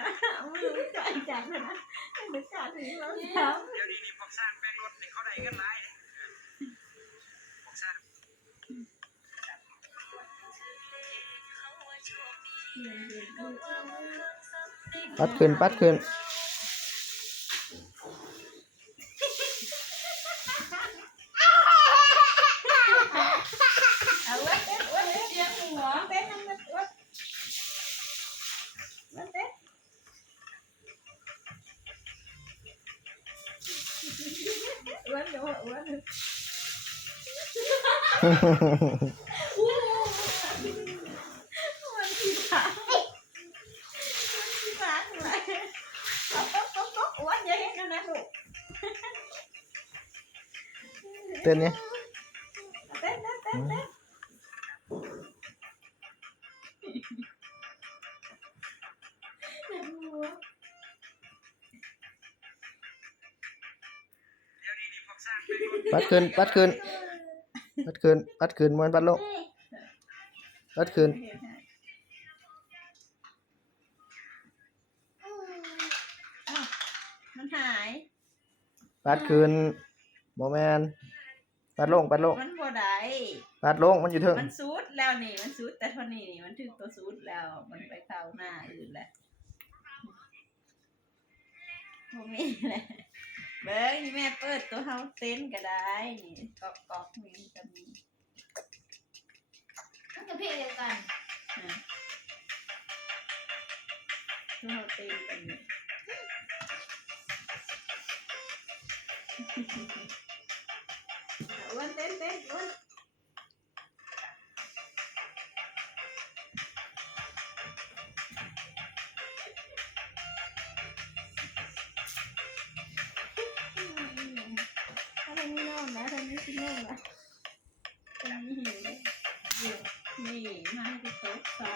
นะมือจ่ายจังเลยนะไม่กล้าถึงแล้วครับ เดี๋ยวนี้พวกสร้างแปลงรถเขาได้เงินหลายพวกสร้างปัดขึ้นเอาไว้เสียงหัวเต้นมันเต้นอ้วนเดี๋ยวอ้วนมันขี้ขาขี้ขาอะไรต๊อกอ้วนอย่าเห็นนะลูก เต้นเนี่ย เต้นปัดขึ้นมันปัดลงปัดขึ้นมันหาย ปัดขึ้นโมแมนปัดลงมันบ่ได้ ปัดลงมันอยู่เถิง มันซูดแล้วนี่มันซูดแต่เท่านี้นี่มันถึงตัวซูดแล้วมันไปเข้าหน้าอื่นแล้วโมมีแหละเบิ้งนี่แม่เปิดตัวเฮาเต้นก็ได้นี่กอกนี่จะมี มันกับเพลงเดียวกัน ตัวเฮาเต้นกันนี่อ้วนเต้นอ้วนทำไมไม่นอนนะทำไมไม่นอนนะทำไมหิวเลยนี่มาให้โต๊ะซอ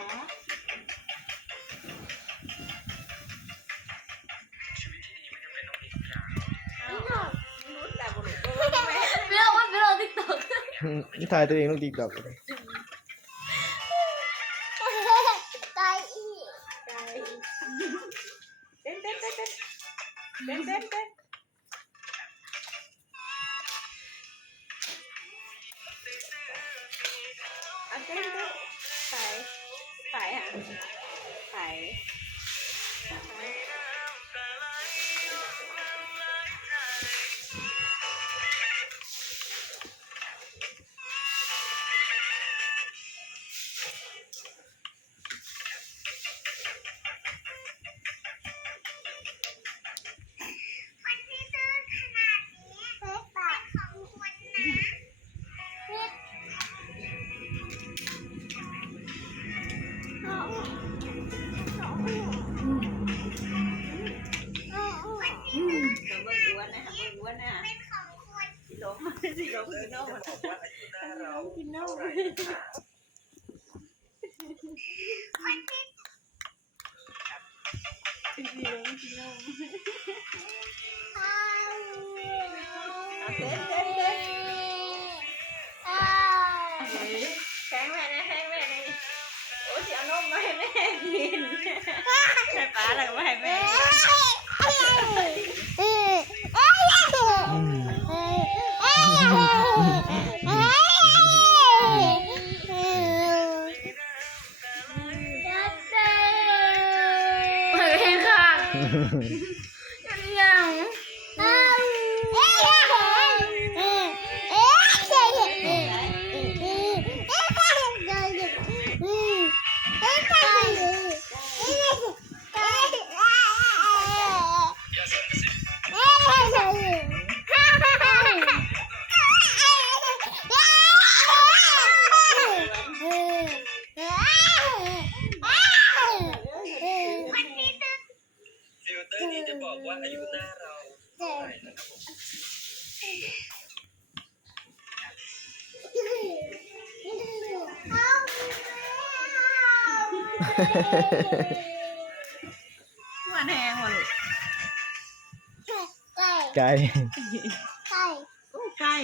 รุดแต่บุรุษ ไม่เอาว่าไม่เอาติ๊กต็อก นี่ถ่ายตัวเองลงติ๊กต็อก ตายอีก เต้นเอาเต้นไปอ่ะไป อ้วนนะกินนมกินนมกินนมกินนมเต้นแทงแม่นี่โอ้ยเอานมมาให้แม่กินแม่ป้าอะไรมาให้แม่เพลงค่ะยังฟิลเตอร์นี้จะบอกว่าอายุหน้าเราเท่าไหร่นะครับผมมันแห้งว่ะลูก ไก่ ไก่